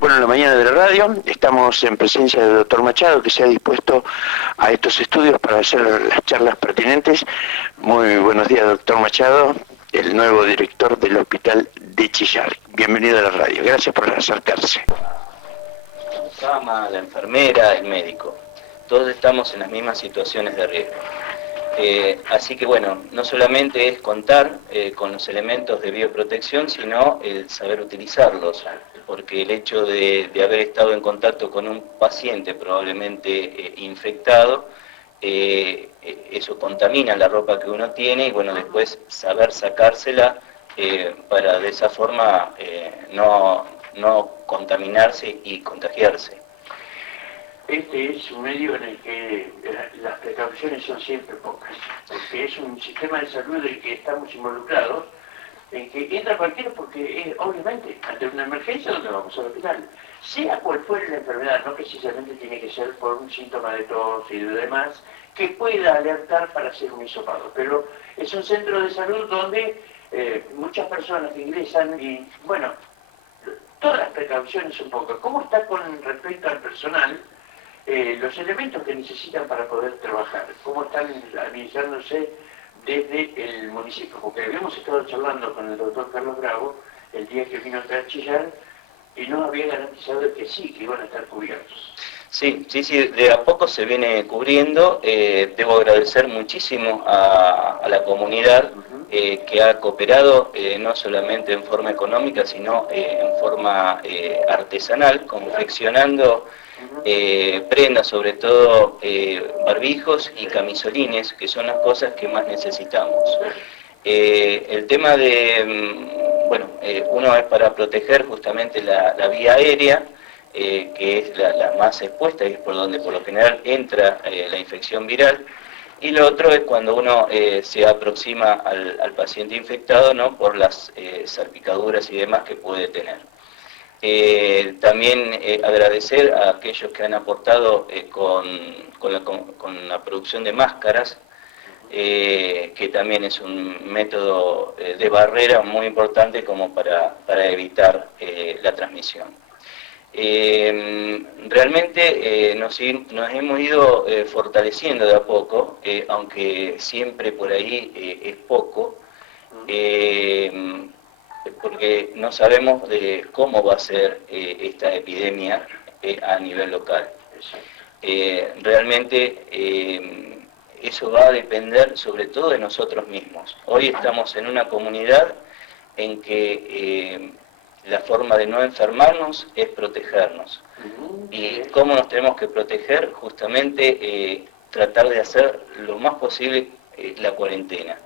Bueno, en la mañana de la radio estamos en presencia del doctor Machado, que se ha dispuesto a estos estudios para hacer las charlas pertinentes. Muy buenos días, doctor Machado, el nuevo director del Hospital de Chillar. Bienvenido a la radio, gracias por acercarse. La cama, la enfermera, el médico. Todos estamos en las mismas situaciones de riesgo. Así que bueno, no solamente es contar con los elementos de bioprotección, sino el saber utilizarlos, porque el hecho de haber estado en contacto con un paciente probablemente infectado, eso contamina la ropa que uno tiene y bueno, después saber sacársela para de esa forma no contaminarse y contagiarse. Este es un medio en el que las precauciones son siempre pocas, porque es un sistema de salud en el que estamos involucrados, en que entra cualquiera porque obviamente ante una emergencia donde vamos al hospital, sea cual fuere la enfermedad, no precisamente tiene que ser por un síntoma de tos y de demás, que pueda alertar para hacer un hisopado, pero es un centro de salud donde muchas personas ingresan y bueno, todas las precauciones un poco. ¿Cómo está con respecto al personal? Los elementos que necesitan para poder trabajar, cómo están administrándose desde el municipio, porque habíamos estado charlando con el doctor Carlos Bravo el día que vino a Chillar y nos había garantizado que sí, que iban a estar cubiertos. Sí, de a poco se viene cubriendo. Debo agradecer muchísimo a la comunidad que ha cooperado no solamente en forma económica, sino en forma artesanal, confeccionando prendas, sobre todo barbijos y camisolines, que son las cosas que más necesitamos. El tema de, uno es para proteger justamente la vía aérea, que es la más expuesta y es por donde por lo general entra la infección viral, y lo otro es cuando uno se aproxima al paciente infectado, ¿no?, por las salpicaduras y demás que puede tener. También agradecer a aquellos que han aportado con la producción de máscaras, que también es un método de barrera muy importante como para evitar la transmisión. Realmente nos hemos ido fortaleciendo de a poco, aunque siempre por ahí es poco, porque no sabemos de cómo va a ser esta epidemia a nivel local. Realmente eso va a depender sobre todo de nosotros mismos. Hoy estamos en una comunidad en que la forma de no enfermarnos es protegernos. ¿Y cómo nos tenemos que proteger? Justamente tratar de hacer lo más posible la cuarentena.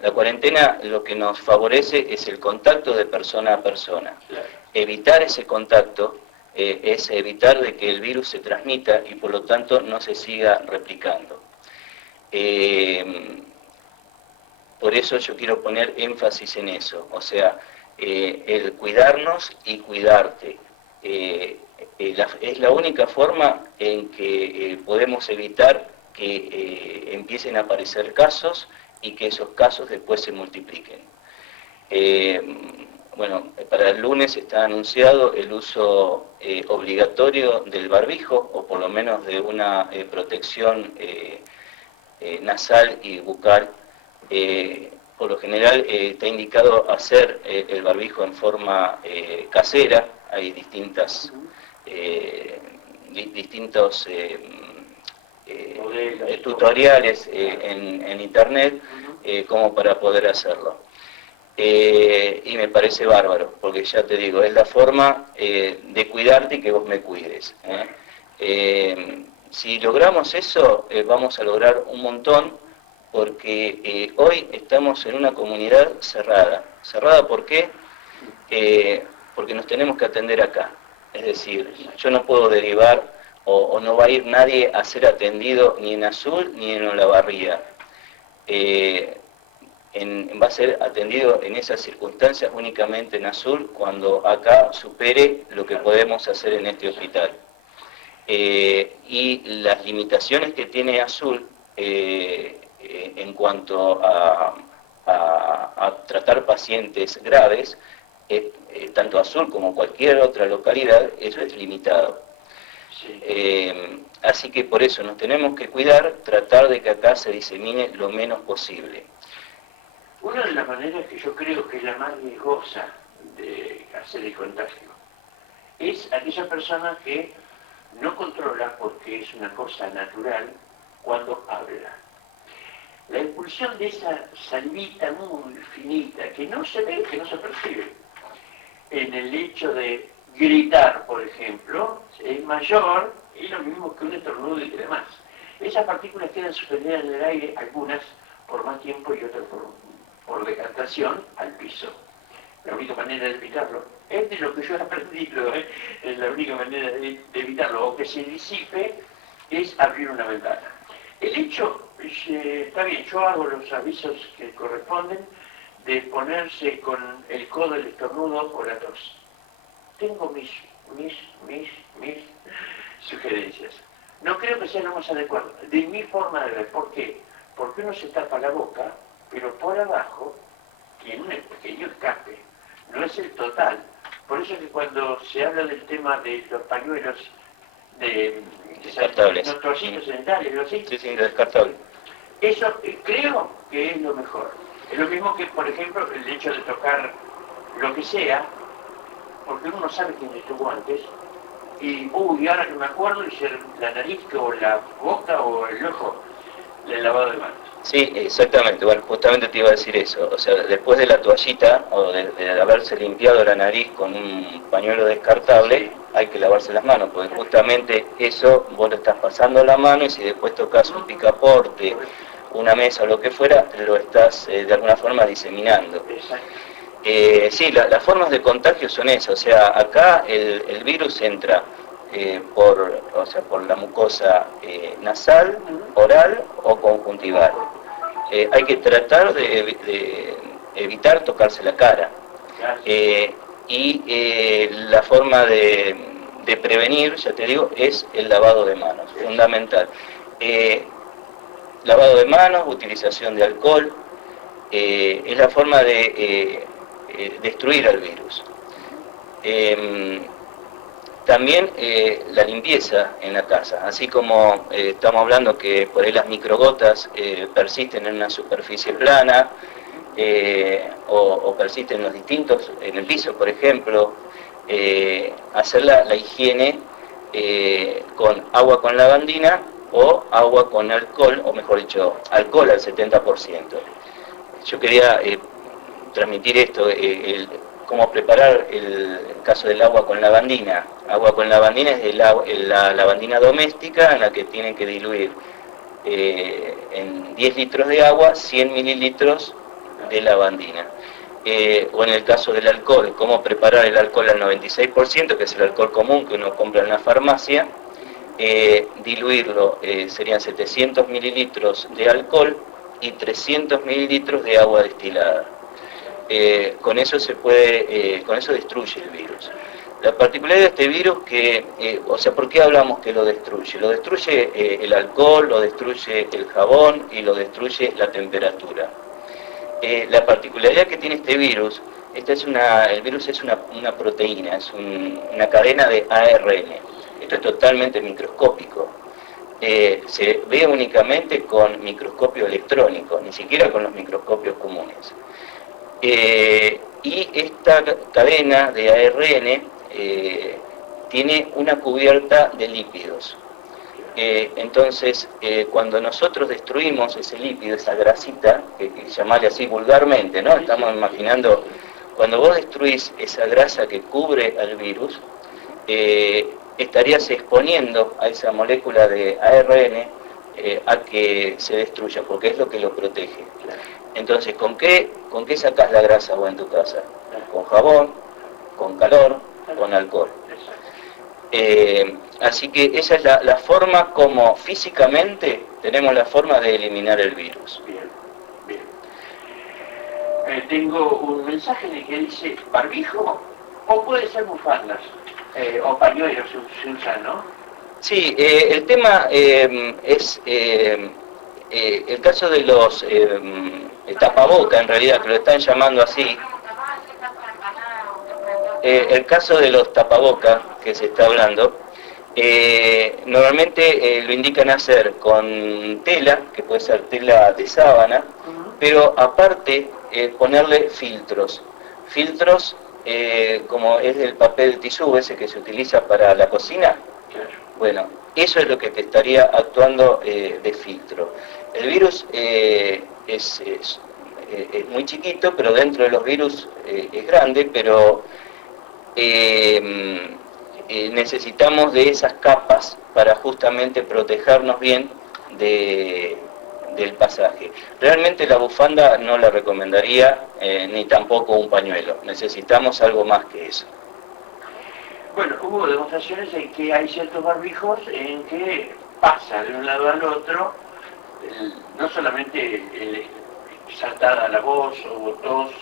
La cuarentena lo que nos favorece es el contacto de persona a persona. Evitar ese contacto es evitar de que el virus se transmita y por lo tanto no se siga replicando. Por eso yo quiero poner énfasis en eso, o sea, el cuidarnos y cuidarte. Es la única forma en que podemos evitar que empiecen a aparecer casos y que esos casos después se multipliquen. Bueno, para el lunes está anunciado el uso obligatorio del barbijo, o por lo menos de una protección nasal y bucal. Por lo general está indicado hacer el barbijo en forma casera. Hay distintos tutoriales en internet como para poder hacerlo. Y me parece bárbaro, porque ya te digo, es la forma de cuidarte y que vos me cuides. Si logramos eso, vamos a lograr un montón, porque hoy estamos en una comunidad cerrada. ¿Cerrada por qué? Porque nos tenemos que atender acá. Es decir, yo no puedo derivar o no va a ir nadie a ser atendido ni en Azul ni en Olavarría. Va a ser atendido en esas circunstancias únicamente en Azul cuando acá supere lo que podemos hacer en este hospital. Y las limitaciones que tiene Azul en cuanto a tratar pacientes graves tanto Azul como cualquier otra localidad, eso es limitado. Sí. Así que por eso nos tenemos que cuidar, tratar de que acá se disemine lo menos posible. Una de las maneras que yo creo que es la más riesgosa de hacer el contagio es aquella persona que no controla, porque es una cosa natural, cuando habla. La impulsión de esa salivita muy finita, que no se ve, que no se percibe, en el hecho de gritar, por ejemplo, es mayor y lo mismo que un estornudo y demás. Esas partículas quedan suspendidas en el aire, algunas por más tiempo y otras por decantación al piso. La única manera de evitarlo, es de lo que yo he aprendido, es la única manera de evitarlo, o que se disipe, es abrir una ventana. El hecho, está bien, yo hago los avisos que corresponden de ponerse con el codo el estornudo o la tos. Tengo mis sugerencias. No creo que sea lo más adecuado, de mi forma de ver. ¿Por qué? Porque uno se tapa la boca, pero por abajo tiene un pequeño escape. No es el total. Por eso es que cuando se habla del tema de los pañuelos descartables, los toallitos sanitarios, ¿no? ¿Sí? Sí, descartables. Eso creo que es lo mejor. Es lo mismo que, por ejemplo, el hecho de tocar lo que sea, porque uno no sabe quién estuvo antes, y ahora que me acuerdo, y ser la nariz o la boca o el ojo, el lavado de manos. Sí, exactamente. Bueno, justamente te iba a decir eso. O sea, después de la toallita o de haberse limpiado la nariz con un pañuelo descartable, sí, hay que lavarse las manos, porque justamente eso vos lo estás pasando la mano y si después tocas un picaporte, una mesa o lo que fuera, lo estás de alguna forma diseminando. Sí, las formas de contagio son esas. O sea, acá el virus entra por la mucosa nasal, oral o conjuntival. Hay que tratar de evitar tocarse la cara. La forma de prevenir, ya te digo, es el lavado de manos, fundamental. Lavado de manos, utilización de alcohol, es la forma de destruir al virus. También la limpieza en la casa, así como estamos hablando que por ahí las microgotas persisten en una superficie plana o persisten en el piso, por ejemplo, hacer la higiene con agua con lavandina o agua con alcohol, o mejor dicho, alcohol al 70%. Yo quería transmitir esto, cómo preparar el caso del agua con lavandina. Agua con lavandina es la lavandina doméstica en la que tienen que diluir en 10 litros de agua 100 mililitros de lavandina. O en el caso del alcohol, cómo preparar el alcohol al 96%, que es el alcohol común que uno compra en la farmacia. Diluirlo serían 700 mililitros de alcohol y 300 mililitros de agua destilada. Con eso con eso destruye el virus. La particularidad de este virus ¿por qué hablamos que lo destruye? Lo destruye el alcohol, lo destruye el jabón y lo destruye la temperatura. La particularidad que tiene este virus, el virus es una proteína, es una cadena de ARN. Esto es totalmente microscópico. Se ve únicamente con microscopio electrónico, ni siquiera con los microscopios comunes. Y esta cadena de ARN tiene una cubierta de lípidos. Entonces, cuando nosotros destruimos ese lípido, esa grasita, que llamarle así vulgarmente, ¿no? Estamos imaginando, cuando vos destruís esa grasa que cubre al virus, estarías exponiendo a esa molécula de ARN a que se destruya, porque es lo que lo protege. Entonces, ¿con qué sacás la grasa vos en tu casa? Con jabón, con calor, con alcohol. Así que esa es la forma como físicamente tenemos la forma de eliminar el virus. Bien. Tengo un mensaje en el que dice barbijo o puede ser bufandas o pañuelos se usan, ¿no? Sí, el tema es el caso de los tapaboca, en realidad, que lo están llamando así. el caso de los tapabocas que se está hablando, normalmente lo indican hacer con tela, que puede ser tela de sábana, pero aparte ponerle filtros. Filtros como es el papel tisú, ese que se utiliza para la cocina. Bueno, eso es lo que te estaría actuando de filtro. El virus es muy chiquito, pero dentro de los virus es grande, pero necesitamos de esas capas para justamente protegernos bien del pasaje. Realmente la bufanda no la recomendaría, ni tampoco un pañuelo. Necesitamos algo más que eso. Bueno, hubo demostraciones en que hay ciertos barbijos en que pasa de un lado al otro, no solamente saltada la voz o tos.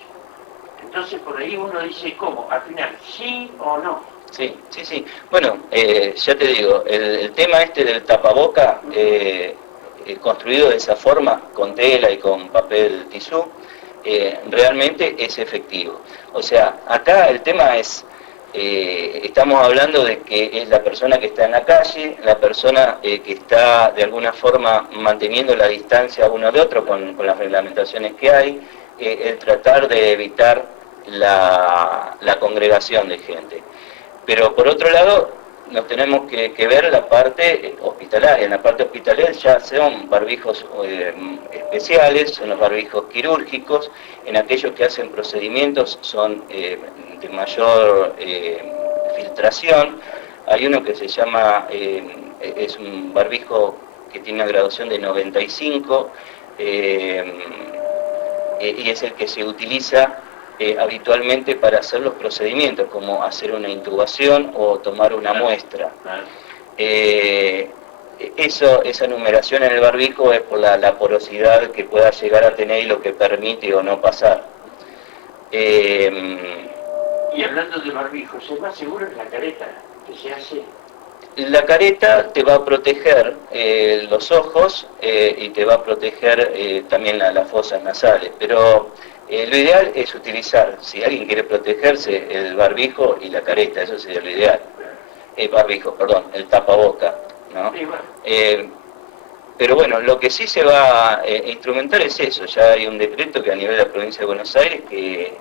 Entonces por ahí uno dice, ¿cómo? Al final, ¿sí o no? Sí, sí, sí. Bueno, ya te digo, el tema este del tapaboca, construido de esa forma, con tela y con papel tisú, realmente es efectivo. O sea, acá el tema es, estamos hablando de que es la persona que está en la calle, la persona que está de alguna forma manteniendo la distancia uno de otro con las reglamentaciones que hay, el tratar de evitar la congregación de gente. Pero por otro lado, nos tenemos que ver la parte hospitalaria. En la parte hospitalaria ya son barbijos especiales, son los barbijos quirúrgicos. En aquellos que hacen procedimientos son de mayor filtración. Hay uno que se llama, es un barbijo que tiene una graduación de 95 y es el que se utiliza habitualmente para hacer los procedimientos, como hacer una intubación o tomar una muestra. Esa numeración en el barbijo es por la porosidad que pueda llegar a tener y lo que permite o no pasar. Y hablando de barbijos, ¿es más seguro en la careta que se hace? La careta te va a proteger los ojos y te va a proteger también las fosas nasales, pero lo ideal es utilizar, si alguien quiere protegerse, el barbijo y la careta, eso sería lo ideal. El barbijo, perdón, el tapaboca, ¿no? Pero bueno, lo que sí se va a instrumentar es eso, ya hay un decreto que a nivel de la provincia de Buenos Aires que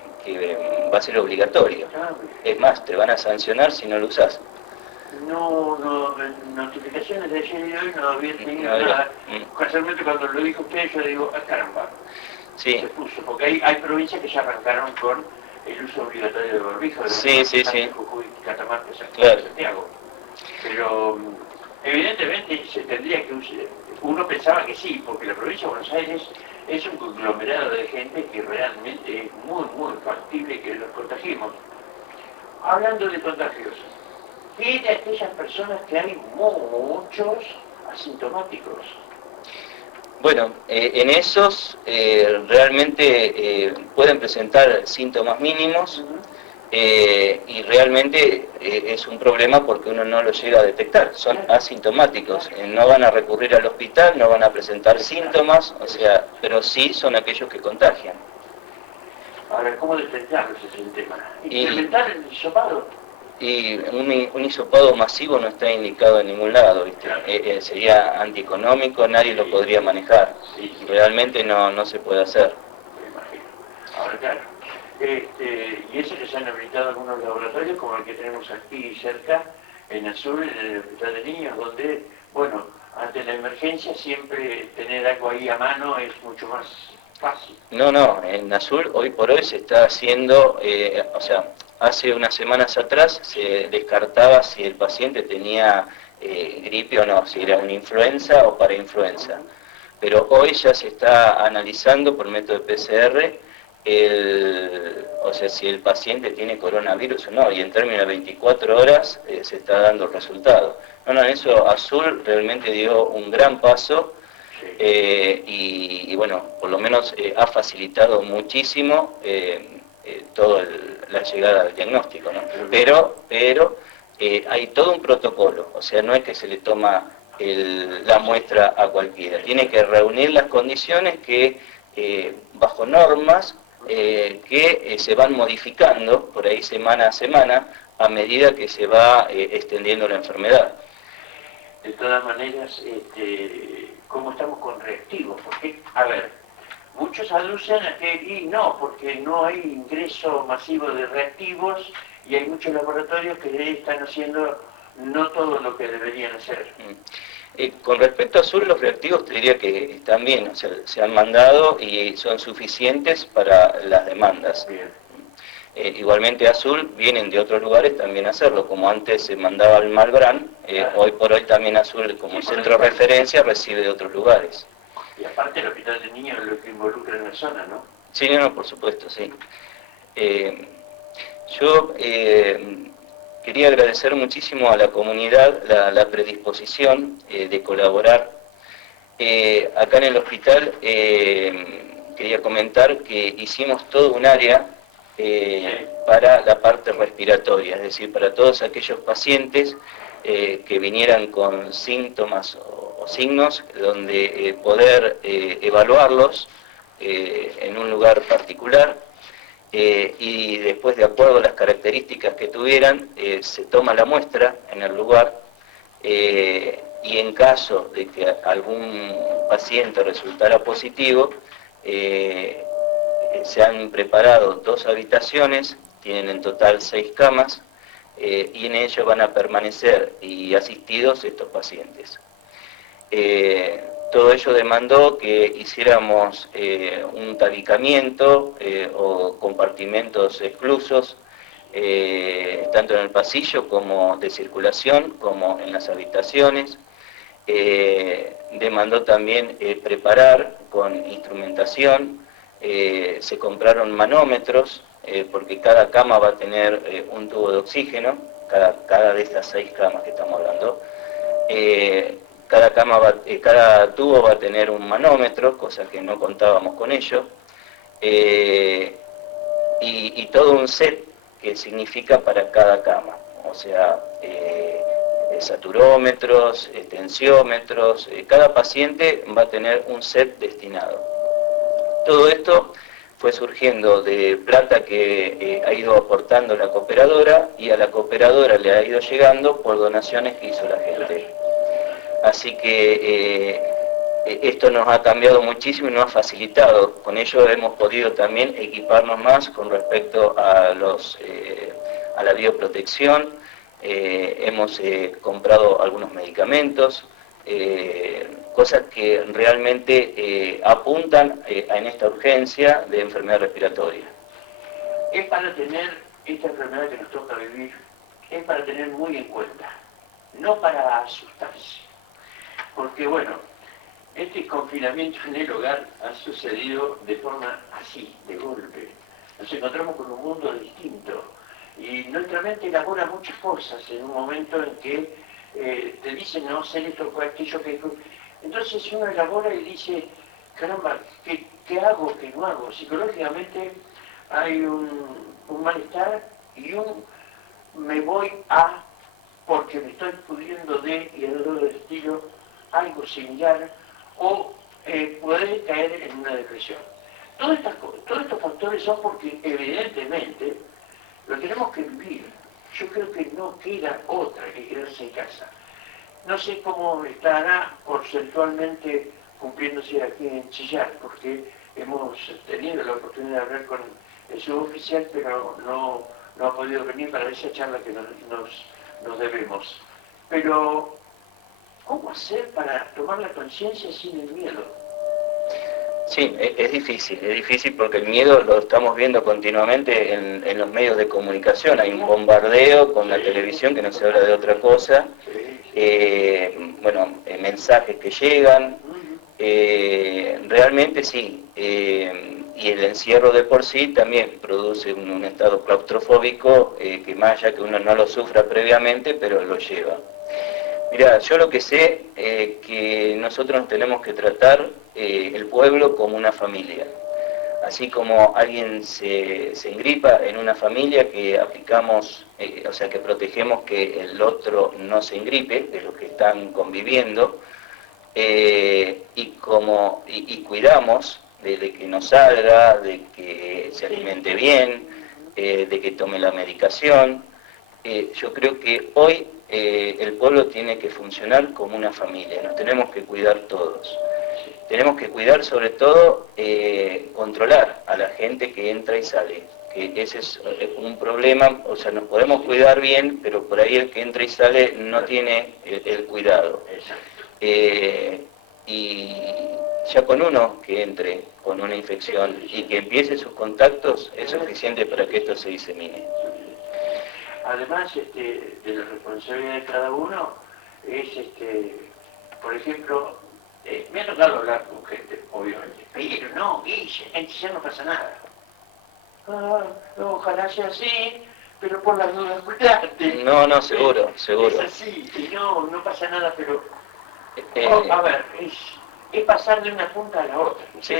va a ser obligatorio. Es más, te van a sancionar si no lo usás. No, notificaciones de ayer y hoy no había tenido nada. Casualmente cuando lo dijo usted yo digo, caramba, sí. Se puso, porque hay provincias que ya arrancaron con el uso obligatorio del barbijo, de sí, Jujuy, Catamarca, claro. Santiago. Pero evidentemente se tendría que usar, uno pensaba que sí, porque la provincia de Buenos Aires es un conglomerado de gente que realmente es muy, muy factible que los contagiemos. Hablando de contagios, ¿qué de aquellas personas que hay muchos asintomáticos? Bueno, en esos realmente pueden presentar síntomas mínimos y realmente es un problema porque uno no lo llega a detectar, son asintomáticos, no van a recurrir al hospital, no van a presentar síntomas, o sea, pero sí son aquellos que contagian. Ahora, ¿cómo detectarlos es el tema? ¿Implementar el hisopado? Y un hisopado masivo no está indicado en ningún lado, ¿viste? Sería antieconómico, nadie lo podría manejar. Realmente no se puede hacer. Me imagino. Ahora, claro. Y eso que se han habilitado algunos laboratorios, como el que tenemos aquí cerca, en Azul, en el Hospital de Niños, donde, bueno, ante la emergencia siempre tener algo ahí a mano es mucho más fácil. No, en Azul hoy por hoy se está haciendo, o sea, hace unas semanas atrás se descartaba si el paciente tenía gripe o no, si era una influenza o parainfluenza. Pero hoy ya se está analizando por método de PCR, o sea, si el paciente tiene coronavirus o no, y en términos de 24 horas se está dando el resultado. En eso Azul realmente dio un gran paso. Y bueno, por lo menos ha facilitado muchísimo toda la llegada al diagnóstico, ¿no? Pero hay todo un protocolo, o sea, no es que se le toma la muestra a cualquiera, tiene que reunir las condiciones que bajo normas que se van modificando por ahí semana a semana a medida que se va extendiendo la enfermedad. De todas maneras, ¿cómo estamos con reactivos? Porque, a ver, muchos aducen a que, y no, porque no hay ingreso masivo de reactivos y hay muchos laboratorios que están haciendo no todo lo que deberían hacer. Con respecto a Azul, los reactivos te diría que están bien, o sea, se han mandado y son suficientes para las demandas. Bien. Igualmente Azul vienen de otros lugares también a hacerlo, como antes se mandaba al Malbrán, hoy por hoy también Azul como centro de referencia recibe de otros lugares. Y aparte el hospital de niños es lo que involucra en la zona, ¿no? Sí, no, por supuesto, sí. Yo quería agradecer muchísimo a la comunidad la predisposición de colaborar. Acá en el hospital quería comentar que hicimos todo un área para la parte respiratoria, es decir, para todos aquellos pacientes que vinieran con síntomas o signos, donde poder evaluarlos en un lugar particular. Y después, de acuerdo a las características que tuvieran, se toma la muestra en el lugar y en caso de que algún paciente resultara positivo, se han preparado 2 habitaciones, tienen en total 6 camas y en ello van a permanecer y asistidos estos pacientes. Todo ello demandó que hiciéramos un tabicamiento o compartimentos exclusos, tanto en el pasillo como de circulación, como en las habitaciones. Demandó también preparar con instrumentación, se compraron manómetros, porque cada cama va a tener un tubo de oxígeno, cada de estas 6 camas que estamos hablando. Cada tubo va a tener un manómetro, cosa que no contábamos con ello, y todo un set que significa para cada cama, o sea, saturómetros, tensiómetros, cada paciente va a tener un set destinado. Todo esto fue surgiendo de plata que ha ido aportando la cooperadora, y a la cooperadora le ha ido llegando por donaciones que hizo la gente. Así que esto nos ha cambiado muchísimo y nos ha facilitado. Con ello hemos podido también equiparnos más con respecto a la bioprotección. Hemos comprado algunos medicamentos, cosas que realmente apuntan en esta urgencia de enfermedad respiratoria. Es para tener esta enfermedad que nos toca vivir, es para tener muy en cuenta, no para asustarse. Porque bueno, este confinamiento en el hogar ha sucedido de forma así, de golpe. Nos encontramos con un mundo distinto y nuestra mente elabora muchas cosas en un momento en que te dicen no hacer esto o aquello que... Entonces uno elabora y dice, caramba, ¿qué hago, qué no hago? Psicológicamente hay un malestar y me voy a, porque me estoy pudiendo de, y algo del estilo, algo similar, o poder caer en una depresión. Todos estos factores son porque evidentemente lo tenemos que vivir. Yo creo que no queda otra que quedarse en casa. No sé cómo estará porcentualmente cumpliéndose aquí en Chillar, porque hemos tenido la oportunidad de hablar con el suboficial, pero no ha podido venir para esa charla que nos debemos. Pero ¿cómo hacer para tomar la conciencia sin el miedo? Sí, es difícil porque el miedo lo estamos viendo continuamente en los medios de comunicación. Hay un bombardeo con la televisión que no se habla de otra cosa, mensajes que llegan, realmente sí, y el encierro de por sí también produce un estado claustrofóbico que más allá que uno no lo sufra previamente, pero lo lleva. Mirá, yo lo que sé es que nosotros tenemos que tratar el pueblo como una familia. Así como alguien se engripa en una familia, que aplicamos, que protegemos que el otro no se engripe, de los que están conviviendo, y cuidamos de que no salga, de que se alimente bien, de que tome la medicación. Yo creo que hoy el pueblo tiene que funcionar como una familia, nos tenemos que cuidar todos. Tenemos que cuidar sobre todo, controlar a la gente que entra y sale, que ese es un problema, o sea, nos podemos cuidar bien, pero por ahí el que entra y sale no tiene el cuidado. Y ya con uno que entre con una infección y que empiece sus contactos es suficiente para que esto se disemine. Además, de la responsabilidad de cada uno, es, por ejemplo, me ha tocado hablar con gente, obviamente, pero no, ya no pasa nada. Ojalá sea así, pero por las dudas, cuidate. No, seguro. Es así, y no pasa nada, pero... a ver, es pasar de una punta a la otra. Sí,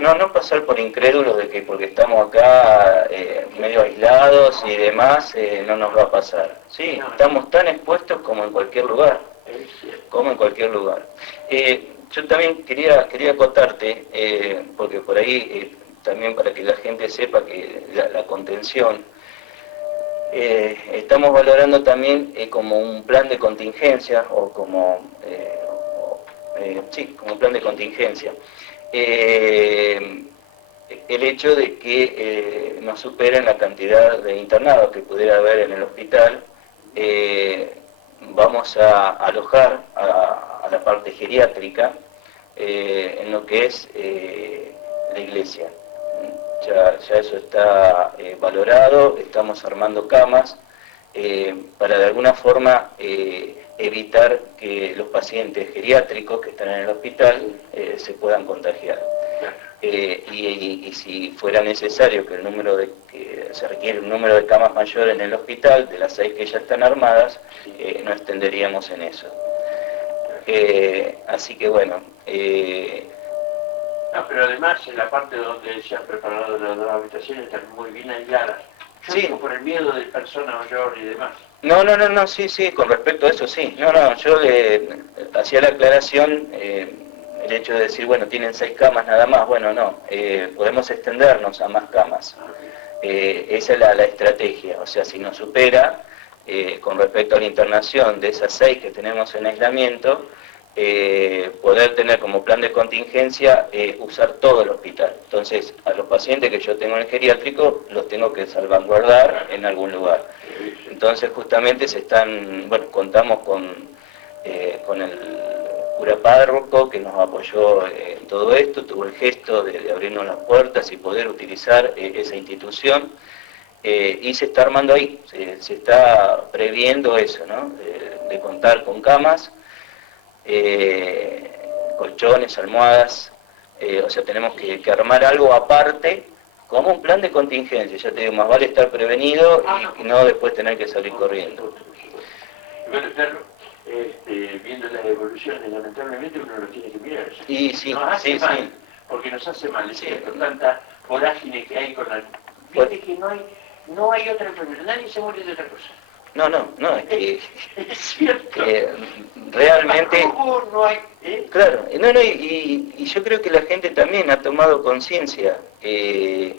no pasar por incrédulos de que porque estamos acá medio aislados y demás, no nos va a pasar. Sí, estamos tan expuestos como en cualquier lugar. Yo también quería acotarte, porque por ahí también para que la gente sepa que la contención, estamos valorando también como un plan de contingencia o como plan de contingencia. El hecho de que no superen la cantidad de internados que pudiera haber en el hospital, vamos a alojar a la parte geriátrica en lo que es la iglesia. Ya eso está valorado, estamos armando camas para de alguna forma evitar que los pacientes geriátricos que están en el hospital se puedan contagiar. Y si fuera necesario que se requiere un número de camas mayor en el hospital, de las 6 que ya están armadas, no extenderíamos en eso. Así que bueno... No, pero además en la parte donde se han preparado las 2 habitaciones están muy bien aisladas. Yo digo por el miedo de persona mayor y demás. No, sí, con respecto a eso sí. Yo le hacía la aclaración, el hecho de decir, bueno, tienen 6 camas nada más, bueno, no, podemos extendernos a más camas. Esa es la estrategia, o sea, si nos supera, con respecto a la internación de esas 6 que tenemos en aislamiento, poder tener como plan de contingencia usar todo el hospital. Entonces, a los pacientes que yo tengo en el geriátrico los tengo que salvaguardar en algún lugar. Entonces, justamente contamos con el cura párroco que nos apoyó en todo esto, tuvo el gesto de abrirnos las puertas y poder utilizar esa institución. Y se está armando ahí, se está previendo eso, ¿no? De contar con camas, colchones, almohadas, o sea, tenemos que armar algo aparte como un plan de contingencia. Ya te digo, más vale estar prevenido y no después tener que salir corriendo. Bueno, claro, viendo las evoluciones, lamentablemente uno lo tiene que mirar. Y sí, nos hace mal, porque nos hace mal, es cierto, tanta vorágine que hay con la... Fíjate que no hay otra enfermedad, nadie se muere de otra cosa. No, es que... Es cierto. Realmente... No hay... Claro, y yo creo que la gente también ha tomado conciencia, del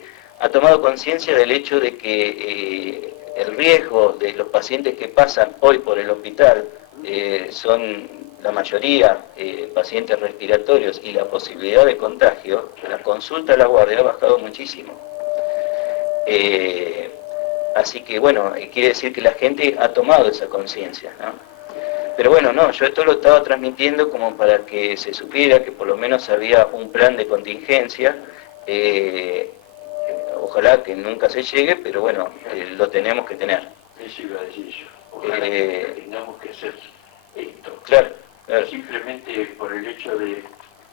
hecho de que el riesgo de los pacientes que pasan hoy por el hospital son la mayoría pacientes respiratorios y la posibilidad de contagio, la consulta a la guardia ha bajado muchísimo. Así que bueno, quiere decir que la gente ha tomado esa conciencia, ¿no? Pero bueno, yo esto lo estaba transmitiendo como para que se supiera que por lo menos había un plan de contingencia. Ojalá que nunca se llegue, pero bueno, lo tenemos que tener. Eso iba a decir yo. Ojalá que tengamos que hacer esto. Claro. Simplemente por el hecho de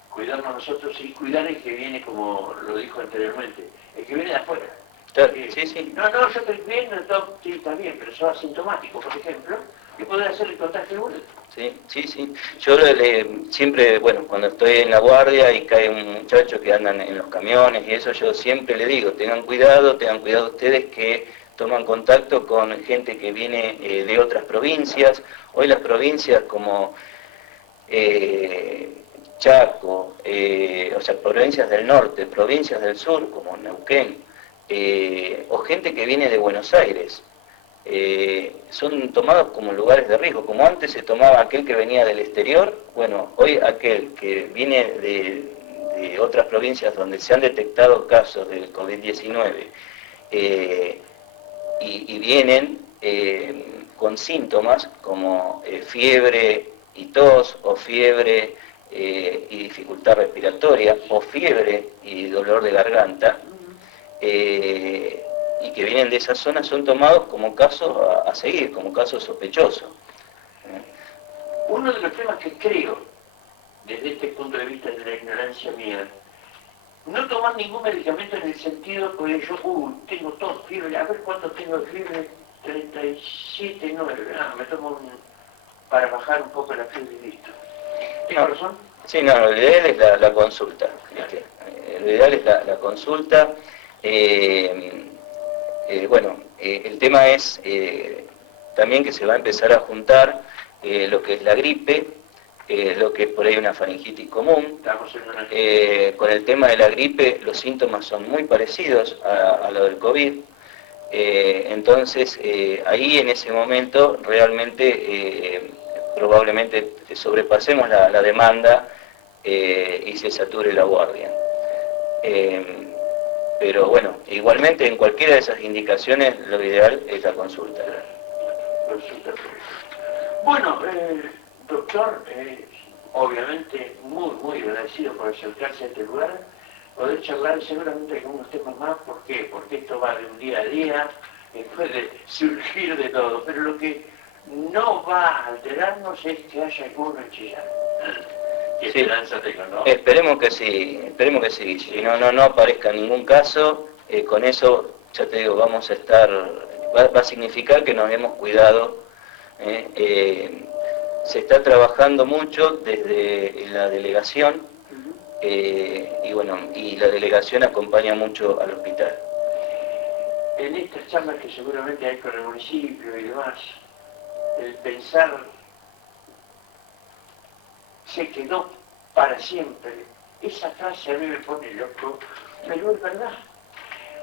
cuidarnos nosotros y cuidar el que viene, como lo dijo anteriormente, el que viene de afuera. Claro, sí. No, yo estoy bien, sí, está bien, pero soy asintomático, por ejemplo, y poder hacer el contagio igual. Sí. Yo siempre, cuando estoy en la guardia y cae un muchacho que andan en los camiones y eso, yo siempre le digo, tengan cuidado ustedes que toman contacto con gente que viene de otras provincias. Hoy las provincias como Chaco, o sea, provincias del norte, provincias del sur, como Neuquén, o gente que viene de Buenos Aires. Son tomados como lugares de riesgo, como antes se tomaba aquel que venía del exterior, bueno, hoy aquel que viene de otras provincias donde se han detectado casos del COVID-19 y vienen con síntomas como fiebre y tos, o fiebre y dificultad respiratoria, o fiebre y dolor de garganta, y que vienen de esa zona, son tomados como casos a seguir, como casos sospechosos. Uno de los temas que creo, desde este punto de vista de la ignorancia mía, no tomar ningún medicamento en el sentido, porque yo, tengo tos, fiebre, a ver cuánto tengo de fiebre, 37,9, me tomo para bajar un poco la fiebre y listo. ¿Tengo razón? Sí, no, lo ideal es la consulta. Lo ideal es la consulta. Bueno, el tema es también que se va a empezar a juntar lo que es la gripe, lo que es por ahí una faringitis común. Con el tema de la gripe, los síntomas son muy parecidos a lo del COVID. Entonces, ahí en ese momento realmente probablemente sobrepasemos la demanda y se sature la guardia. Pero bueno, igualmente en cualquiera de esas indicaciones lo ideal es la consulta. Bueno, doctor, obviamente muy agradecido por acercarse a este lugar, poder charlar seguramente algunos temas más. ¿Por qué? Porque esto va de un día a día, puede surgir de todo, pero lo que no va a alterarnos es que haya alguno en Chillán. Sí. ¿No? Esperemos que sí, si no aparezca ningún caso, con eso, ya te digo, vamos a estar, va a significar que nos hemos cuidado. Se está trabajando mucho desde la delegación, y bueno, y la delegación acompaña mucho al hospital. En estas charlas que seguramente hay con el municipio y demás, el pensar se quedó para siempre. Esa frase a mí me pone loco, pero es verdad.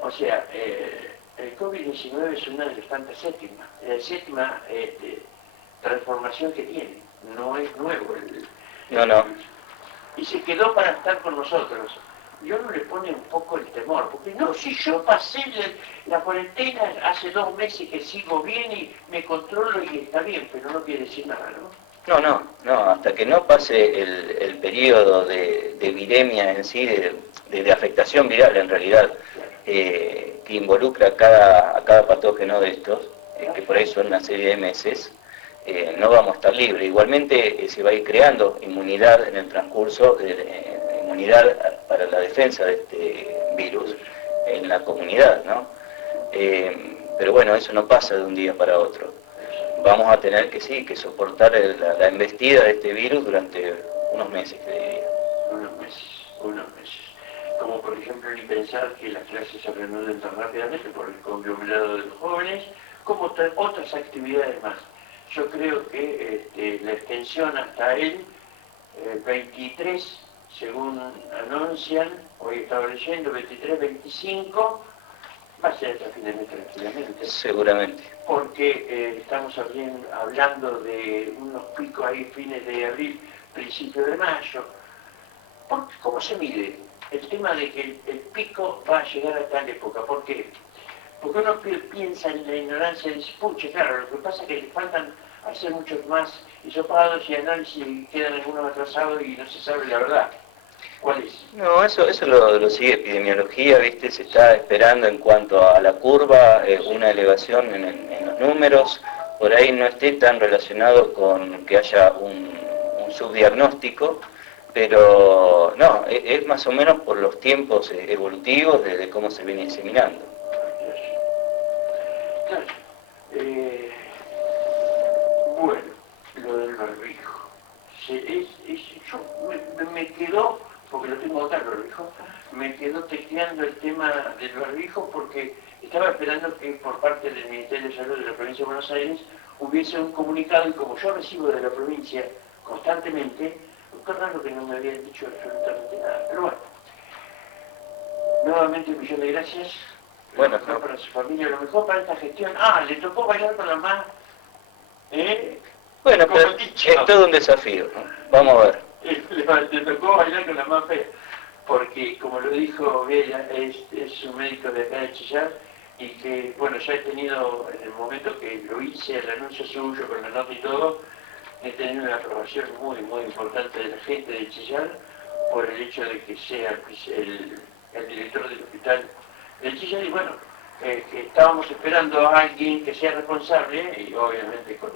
O sea, el COVID-19 es una de las tantas séptima transformación que tiene. No es nuevo. No. Y se quedó para estar con nosotros. Y uno le pone un poco el temor, porque no, si yo pasé la cuarentena hace 2 meses que sigo bien y me controlo y está bien, pero no quiere decir nada, ¿no? No, hasta que no pase el periodo de viremia en sí, de afectación viral en realidad, que involucra a cada patógeno de estos, que por ahí son una serie de meses, no vamos a estar libres. Igualmente se va a ir creando inmunidad en el transcurso, inmunidad para la defensa de este virus en la comunidad, ¿no? Pero bueno, eso no pasa de un día para otro. Vamos a tener que soportar la embestida de este virus durante unos meses, te diría. Unos meses. Como por ejemplo ni pensar que las clases se reanuden tan rápidamente por el conglomerado de los jóvenes, como otras actividades más. Yo creo que la extensión hasta el 23, según anuncian, hoy estaba leyendo, 23, 25, va a ser hasta fin de mes tranquilamente. Seguramente. Porque estamos hablando de unos picos ahí fines de abril, principio de mayo. ¿Cómo se mide? El tema de que el pico va a llegar a tal época. ¿Por qué? Porque uno piensa en la ignorancia y dice, pucha, claro, lo que pasa es que le faltan hacer muchos más hisopados y análisis y quedan algunos atrasados y no se sabe la verdad. ¿Cuál es? No, eso lo sigue epidemiología, ¿viste? Se está esperando en cuanto a la curva, una elevación en los números. Por ahí no esté tan relacionado con que haya un subdiagnóstico, pero no, es más o menos por los tiempos evolutivos de cómo se viene diseminando. Claro. Bueno, lo del barbijo. Me quedó, porque lo tengo acá el barbijo, me quedó tecleando el tema del barbijo porque estaba esperando que por parte del Ministerio de Salud de la Provincia de Buenos Aires hubiese un comunicado, y como yo recibo de la provincia constantemente, Qué raro que no me habían dicho absolutamente nada. Pero bueno, nuevamente un millón de gracias. Bueno, lo mejor para su familia, lo mejor para esta gestión. Ah, le tocó bailar con la más. Bueno, pero es todo un desafío, ¿no? Vamos a ver. Le tocó bailar con la más fea, porque como lo dijo Bella, es un médico de acá de Chillar, y que, bueno, ya he tenido, en el momento que lo hice, el anuncio suyo con la nota y todo, he tenido una aprobación muy, muy importante de la gente de Chillar, por el hecho de que sea el director del hospital de Chillar, y bueno, que estábamos esperando a alguien que sea responsable, y obviamente con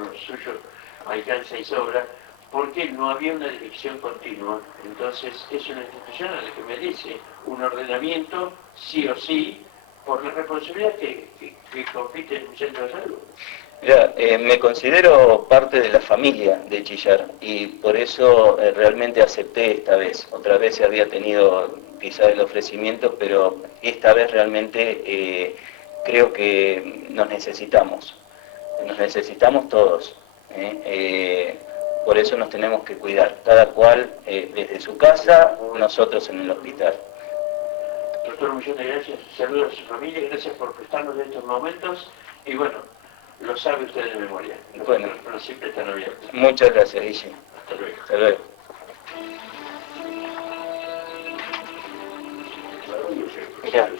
lo suyo alcanza y sobra, porque no había una dirección continua. Entonces es una institución a la que merece un ordenamiento, sí o sí, por la responsabilidad que compite en un centro de salud. Mira, me considero parte de la familia de Chillar y por eso realmente acepté esta vez. Otra vez se había tenido quizás el ofrecimiento, pero esta vez realmente creo que nos necesitamos todos. Por eso nos tenemos que cuidar, cada cual desde su casa, nosotros en el hospital. Doctor, un millón de gracias, saludos a su familia, gracias por prestarnos de estos momentos y bueno, lo sabe usted de memoria, Bueno, pero siempre están abiertos. Muchas gracias, Guille. Hasta luego. Hasta luego. Mirá,